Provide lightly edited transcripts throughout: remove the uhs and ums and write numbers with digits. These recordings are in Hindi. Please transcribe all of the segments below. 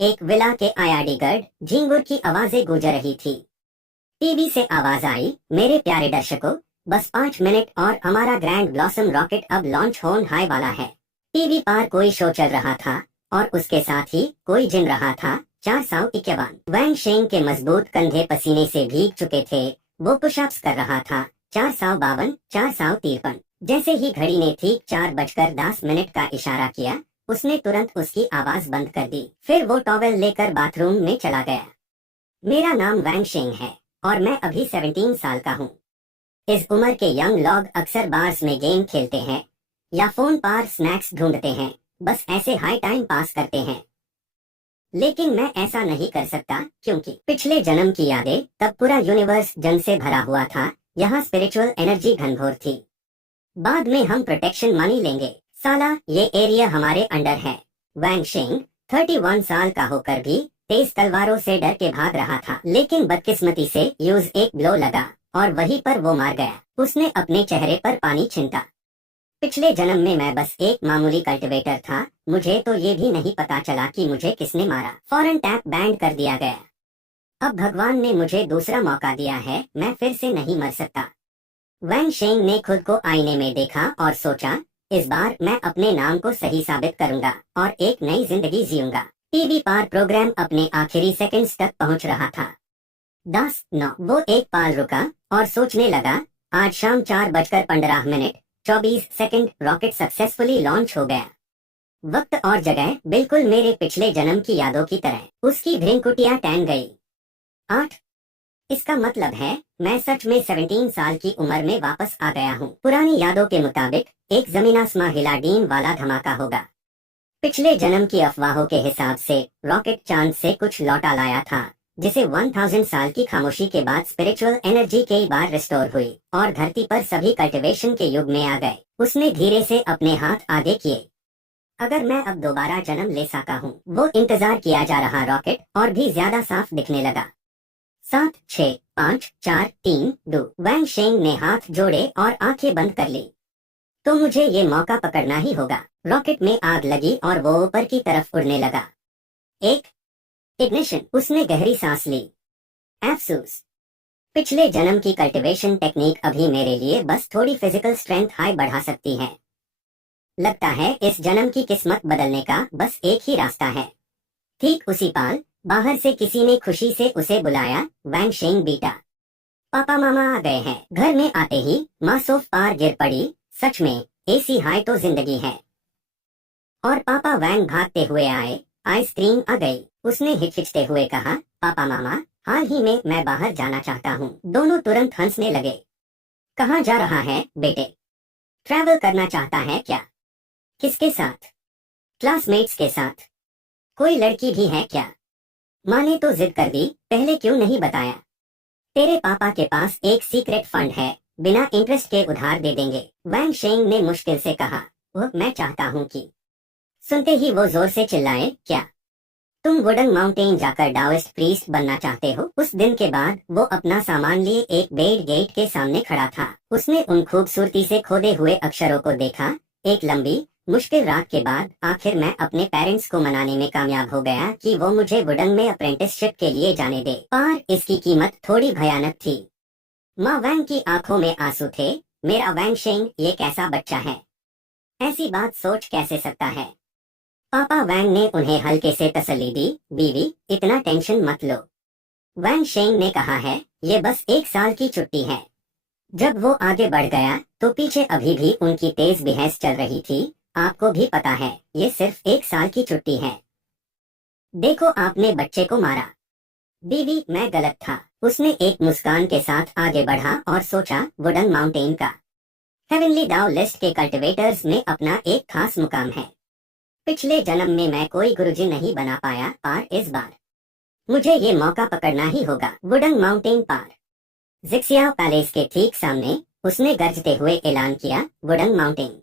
एक विला के आयाडीगढ़ झिंगुर की आवाजें गूंज रही थी। टीवी से आवाज आई, मेरे प्यारे दर्शकों, बस 5 मिनट और हमारा ग्रैंड ब्लॉसम रॉकेट अब लॉन्च होने वाला है। टीवी पर कोई शो चल रहा था और उसके साथ ही कोई गिन रहा था 451। वैंग शेंग के मजबूत कंधे पसीने से भीग चुके थे। वो पुशअप्स कर रहा था। 452, 453। जैसे ही घड़ी ने ठीक 4:10 का इशारा किया, उसने तुरंत उसकी आवाज बंद कर दी। फिर वो टॉवेल लेकर बाथरूम में चला गया। मेरा नाम वैंग शेंग है और मैं अभी 17 साल का हूँ। इस उम्र के यंग लोग अक्सर बार्स में गेम खेलते हैं या फोन पर स्नैक्स ढूंढते हैं, बस ऐसे हाई टाइम पास करते हैं। लेकिन मैं ऐसा नहीं कर सकता क्योंकि पिछले जन्म की यादें, तब पूरा यूनिवर्स जंग से भरा हुआ था। यहाँ स्पिरिचुअल एनर्जी घनघोर थी। बाद में हम प्रोटेक्शन मनी लेंगे। साला, ये एरिया हमारे अंडर है। वैंग शेंग 31 साल का होकर भी तेज तलवारों से डर के भाग रहा था, लेकिन बदकिस्मती से यूज एक ब्लो लगा और वहीं पर वो मार गया। उसने अपने चेहरे पर पानी छिनका। पिछले जन्म में मैं बस एक मामूली कल्टिवेटर था। मुझे तो ये भी नहीं पता चला कि मुझे किसने मारा। फौरन टैप बैंड कर दिया गया। अब भगवान ने मुझे दूसरा मौका दिया है, मैं फिर से नहीं मर सकता। वैंग शेंग ने खुद को आईने में देखा और सोचा, इस बार मैं अपने नाम को सही साबित करूंगा और एक नई जिंदगी जीऊंगा। टीवी पर प्रोग्राम अपने आखिरी सेकंड्स तक पहुंच रहा था। 10:09। वो एक पाल रुका और सोचने लगा, आज शाम 4:15 24 सेकंड रॉकेट सक्सेसफुली लॉन्च हो गया। वक्त और जगह बिल्कुल मेरे पिछले जन्म की यादों की तरह। उसकी भ्रिंकुटियां टैन गई। 8। इसका मतलब है मैं सच में 17 साल की उम्र में वापस आ गया हूँ। पुरानी यादों के मुताबिक एक जमीन आसमां हिला डीन वाला धमाका होगा। पिछले जन्म की अफवाहों के हिसाब से रॉकेट चांद से कुछ लौटा लाया था, जिसे 1000 साल की खामोशी के बाद स्पिरिचुअल एनर्जी कई बार रिस्टोर हुई और धरती पर सभी कल्टिवेशन के युग में आ गए। उसने धीरे से अपने हाथ आगे किए। अगर मैं अब दोबारा जन्म ले सका हूँ। वो इंतजार किया जा रहा रॉकेट और भी ज्यादा साफ दिखने लगा। 7, 6, 5, 4, 3, 2। वैंग शेंग ने हाथ जोड़े और आंखें बंद कर ली। तो मुझे ये मौका पकड़ना ही होगा। रॉकेट में आग लगी और वो ऊपर की तरफ उड़ने लगा। एक इग्निशन। उसने गहरी सांस ली। अफसोस, पिछले जन्म की कल्टीवेशन टेक्निक अभी मेरे लिए बस थोड़ी फिजिकल स्ट्रेंथ हाई बढ़ा सकती है। लगता है इस जन्म की किस्मत बदलने का बस एक ही रास्ता है। ठीक उसी पाल बाहर से किसी ने खुशी से उसे बुलाया, वैंग शेंग बेटा, पापा मामा आ गए हैं। घर में आते ही माँ सोफ पर गिर पड़ी। सच में एसी हाई तो जिंदगी है। और पापा वैंग भागते हुए आए। आइसक्रीम आ गई। उसने हिचकिचाते हुए कहा, पापा मामा, हाल ही में मैं बाहर जाना चाहता हूँ। दोनों तुरंत हंसने लगे। कहाँ जा रहा है बेटे? ट्रैवल करना चाहता है क्या? किसके साथ? क्लासमेट्स के साथ। कोई लड़की भी है क्या? माँ ने तो जिद कर दी, पहले क्यों नहीं बताया? तेरे पापा के पास एक सीक्रेट फंड है, बिना इंटरेस्ट के उधार दे देंगे। वैंग शेंग ने मुश्किल से कहा, वो मैं चाहता हूँ कि। सुनते ही वो जोर से चिल्लाए, क्या तुम वुडन माउंटेन जाकर डाओइस्ट प्रीस्ट बनना चाहते हो? उस दिन के बाद वो अपना सामान लिए एक बेड गेट के सामने खड़ा था। उसने उन खूबसूरती से खोदे हुए अक्षरों को देखा। एक लंबी मुश्किल रात के बाद आखिर मैं अपने पेरेंट्स को मनाने में कामयाब हो गया कि वो मुझे वुडन में अप्रेंटिसशिप के लिए जाने दे। पर इसकी कीमत थोड़ी भयानक थी। माँ वैंग की आंखों में आंसू थे। मेरा वैंग शेंग ये कैसा बच्चा है, ऐसी बात सोच कैसे सकता है? पापा वैंग ने उन्हें हल्के से तसल्ली दी, बीवी इतना टेंशन मत लो। वैंग शेंग ने कहा है, ये बस 1 साल की छुट्टी है। जब वो आगे बढ़ गया तो पीछे अभी भी उनकी तेज बहस चल रही थी। आपको भी पता है, ये सिर्फ 1 साल की छुट्टी है। देखो आपने बच्चे को मारा। बीवी मैं गलत था। उसने एक मुस्कान के साथ आगे बढ़ा और सोचा, वुडन माउंटेन का हेवनली डाउ लिस्ट के कल्टिवेटर्स में अपना एक खास मुकाम है। पिछले जन्म में मैं कोई गुरुजी नहीं बना पाया, पर इस बार मुझे ये मौका पकड़ना ही होगा। वुडन माउंटेन पार जिक्सिया पैलेस के ठीक सामने उसने गरजते हुए ऐलान किया, वुडन माउंटेन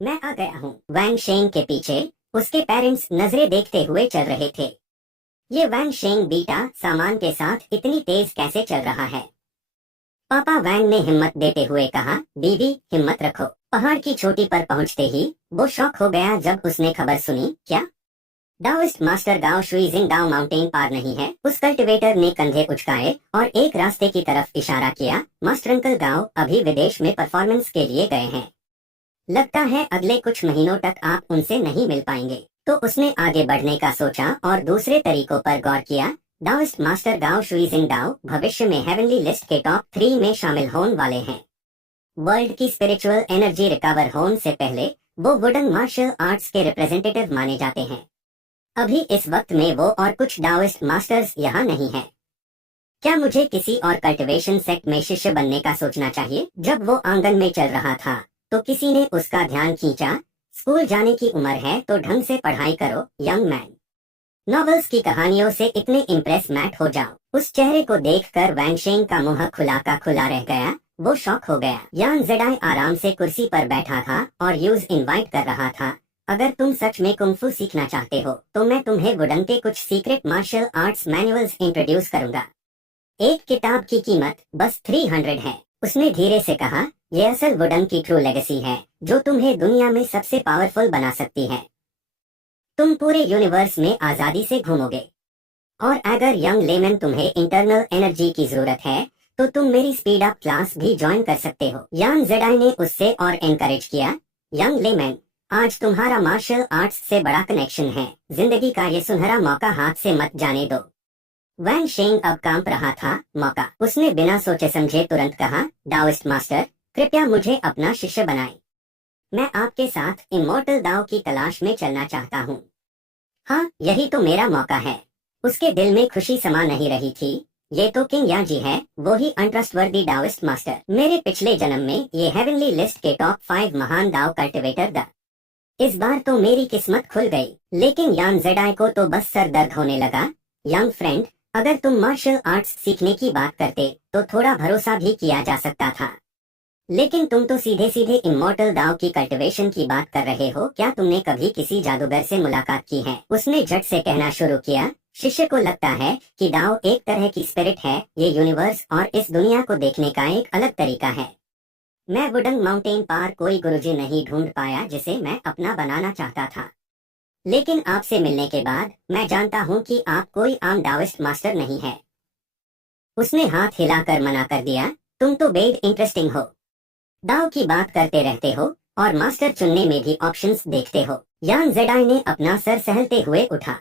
मैं आ गया हूँ। वैंग शेंग के पीछे उसके पेरेंट्स नजरें देखते हुए चल रहे थे। ये वैंग शेंग बेटा सामान के साथ इतनी तेज कैसे चल रहा है? पापा वैंग ने हिम्मत देते हुए कहा, बीवी हिम्मत रखो। पहाड़ की चोटी पर पहुंचते ही वो शॉक हो गया जब उसने खबर सुनी। क्या डाओइस्ट मास्टर गाओ शुइजिंग डाओ माउंटेन पार नहीं है। उस कल्टिवेटर ने कंधे उचकाए और एक रास्ते की तरफ इशारा किया। मास्टर अंकल गाओ अभी विदेश में परफॉर्मेंस के लिए गए हैं। लगता है अगले कुछ महीनों तक आप उनसे नहीं मिल पाएंगे। तो उसने आगे बढ़ने का सोचा और दूसरे तरीकों पर गौर किया। डाओइस्ट मास्टर गाओ शुइजिंग डाओ भविष्य में हेवनली लिस्ट के टॉप 3 में शामिल होने वाले हैं। वर्ल्ड की स्पिरिचुअल एनर्जी रिकवर होने से पहले वो वुडन मार्शल आर्ट्स के रिप्रेजेंटेटिव माने जाते हैं। अभी इस वक्त में वो और कुछ डाओइस्ट मास्टर्स यहाँ नहीं है। क्या मुझे किसी और कल्टिवेशन सेक्ट में शिष्य बनने का सोचना चाहिए? जब वो आंगन में चल रहा था तो किसी ने उसका ध्यान खींचा। स्कूल जाने की उम्र है तो ढंग से पढ़ाई करो यंग मैन। नॉवेल्स की कहानियों से इतने इम्प्रेस मैट हो जाओ। उस चेहरे को देखकर वैंगशेंग का मुंह खुला का खुला रह गया। वो शॉक हो गया। यान जेडाई आराम से कुर्सी पर बैठा था और यूज इनवाइट कर रहा था। अगर तुम सच में कुंफू सीखना चाहते हो तो मैं तुम्हें वुडन के कुछ secret martial arts manuals introduce करूंगा। एक किताब की कीमत बस 300 है। उसने धीरे से कहा, यह असल वुडन की ट्रू लेगेसी है जो तुम्हें दुनिया में सबसे पावरफुल बना सकती है। तुम पूरे यूनिवर्स में आजादी से घूमोगे। और अगर यंग लेमन तुम्हें इंटरनल एनर्जी की जरूरत है तो तुम मेरी स्पीड अप क्लास भी ज्वाइन कर सकते हो। यान जेडाई ने उससे और एनकरेज किया, यंग लेमन आज तुम्हारा मार्शल आर्ट्स से बड़ा कनेक्शन है। जिंदगी का ये सुनहरा मौका हाथ से मत जाने दो। वैंगशेंग अब कांप रहा था। मौका। उसने बिना सोचे समझे तुरंत कहा, डाओइस्ट मास्टर कृपया मुझे अपना शिष्य बनाएं। मैं आपके साथ इमॉर्टल दाओ की तलाश में चलना चाहता हूँ। हाँ, यही तो मेरा मौका है। उसके दिल में खुशी समा नहीं रही थी। ये तो किंग याजी है, वो ही अनट्रस्टवर्दी डाओइस्ट मास्टर। मेरे पिछले जन्म में ये हेवनली लिस्ट के टॉप 5 महान दाओ कल्टिवेटर द। इस बार तो मेरी किस्मत खुल गई। लेकिन यान जेडाई को तो बस सर दर्द होने लगा। यंग फ्रेंड, अगर तुम मार्शल आर्ट्स सीखने की बात करते तो थोड़ा भरोसा भी किया जा सकता था। लेकिन तुम तो सीधे सीधे इमॉर्टल दाओ की कल्टिवेशन की बात कर रहे हो। क्या तुमने कभी किसी जादूगर से मुलाकात की है? उसने झट से कहना शुरू किया। शिष्य को लगता है कि दाओ एक तरह की स्पिरिट है। ये यूनिवर्स और इस दुनिया को देखने का एक अलग तरीका है। मैं वुडन माउंटेन पार कोई गुरुजी नहीं ढूंढ पाया जिसे मैं अपना बनाना चाहता था। लेकिन आपसे मिलने के बाद मैं जानता हूँ कि आप कोई आम डाओइस्ट मास्टर नहीं है। उसने हाथ हिलाकर मना कर दिया, तुम तो बेड इंटरेस्टिंग हो। दाओ की बात करते रहते हो और मास्टर चुनने में भी ऑप्शंस देखते हो। यान जेडाई ने अपना सर सहलते हुए उठा।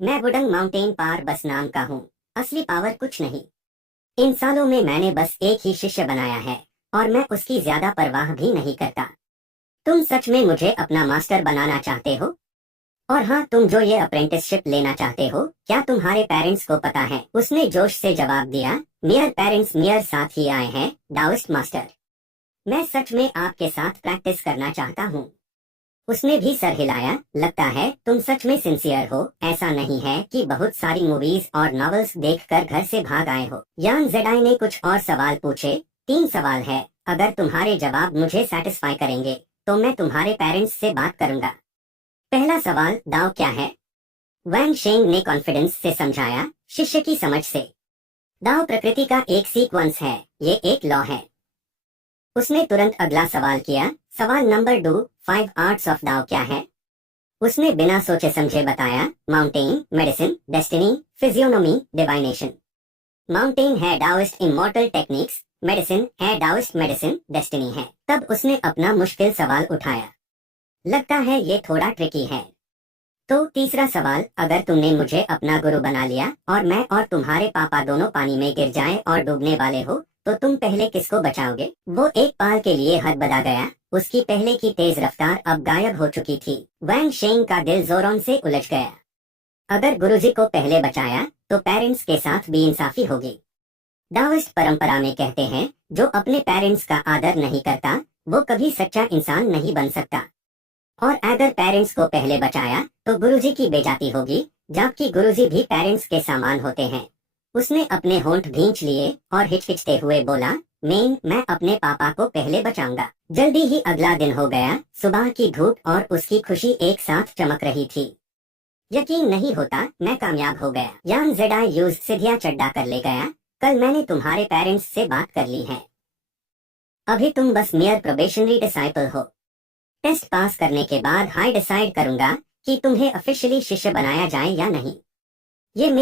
मैं वुडन माउंटेन पार बस नाम का हूँ, असली पावर कुछ नहीं। इन सालों में मैंने बस एक ही शिष्य बनाया है और मैं उसकी ज्यादा परवाह भी नहीं करता। तुम सच में मुझे अपना मास्टर बनाना चाहते हो? और हाँ, तुम जो ये अप्रेंटिसशिप लेना चाहते हो, क्या तुम्हारे पेरेंट्स को पता है? उसने जोश से जवाब दिया, मेरे पेरेंट्स मेरे साथ ही आए हैं डाओइस्ट मास्टर। मैं सच में आपके साथ प्रैक्टिस करना चाहता हूँ। उसने भी सर हिलाया। लगता है तुम सच में सिंसियर हो। ऐसा नहीं है कि बहुत सारी मूवीज और नॉवेल्स देखकर घर से भाग आए हो। यान जेडाई ने कुछ और सवाल पूछे। 3 सवाल है। अगर तुम्हारे जवाब मुझे सेटिस्फाई करेंगे तो मैं तुम्हारे पेरेंट्स से बात करूंगा। पहला सवाल, दाओ क्या है? वैंगशेंग ने कॉन्फिडेंस से समझाया, शिष्य की समझ से। दाओ प्रकृति का एक सीक्वेंस है, ये एक लॉ है। उसने तुरंत अगला सवाल किया। सवाल नंबर 2, 5 आर्ट्स ऑफ दाओ क्या है? उसने बिना सोचे समझे बताया, mountain, medicine, destiny, फिजियोनोमी, divination. Mountain है डाओइस्ट इमॉर्टल टेक्निक्स, मेडिसिन है डाओइस्ट मेडिसिन, डेस्टिनी है। तब उसने अपना मुश्किल सवाल उठाया। लगता है ये थोड़ा ट्रिकी है। तो तीसरा सवाल, अगर तुमने मुझे अपना गुरु बना लिया और मैं और तुम्हारे पापा दोनों पानी में गिर जाएं और डूबने वाले हो तो तुम पहले किसको बचाओगे? वो एक पाल के लिए हदबदा गया। उसकी पहले की तेज रफ्तार अब गायब हो चुकी थी। वैंगशेंग का दिल जोरों से उलझ गया। अगर गुरुजी को पहले बचाया तो पेरेंट्स के साथ बेइंसाफी होगी। डाओइस्ट परंपरा में कहते हैं, जो अपने पेरेंट्स का आदर नहीं करता वो कभी सच्चा इंसान नहीं बन सकता। और अगर पेरेंट्स को पहले बचाया तो गुरुजी की बेइज्जती होगी, जबकि गुरुजी भी पेरेंट्स के समान होते हैं। उसने अपने होंठ भींच लिए और हिचकिचते हुए बोला, मैं अपने पापा को पहले बचाऊंगा। जल्दी ही अगला दिन हो गया। सुबह की धूप और उसकी खुशी एक साथ चमक रही थी। यकीन नहीं होता, मैं कामयाब हो गया। यान जेडाई यूज सिधिया चड्डा कर ले गया। कल मैंने तुम्हारे पेरेंट्स से बात कर ली है। अभी तुम बस मेयर प्रोबेशनरी डिसाइपल हो। टेस्ट पास करने के बाद हाई डिसाइड करूंगा कि तुम्हें ऑफिशियली शिष्य बनाया जाए या नहीं। ये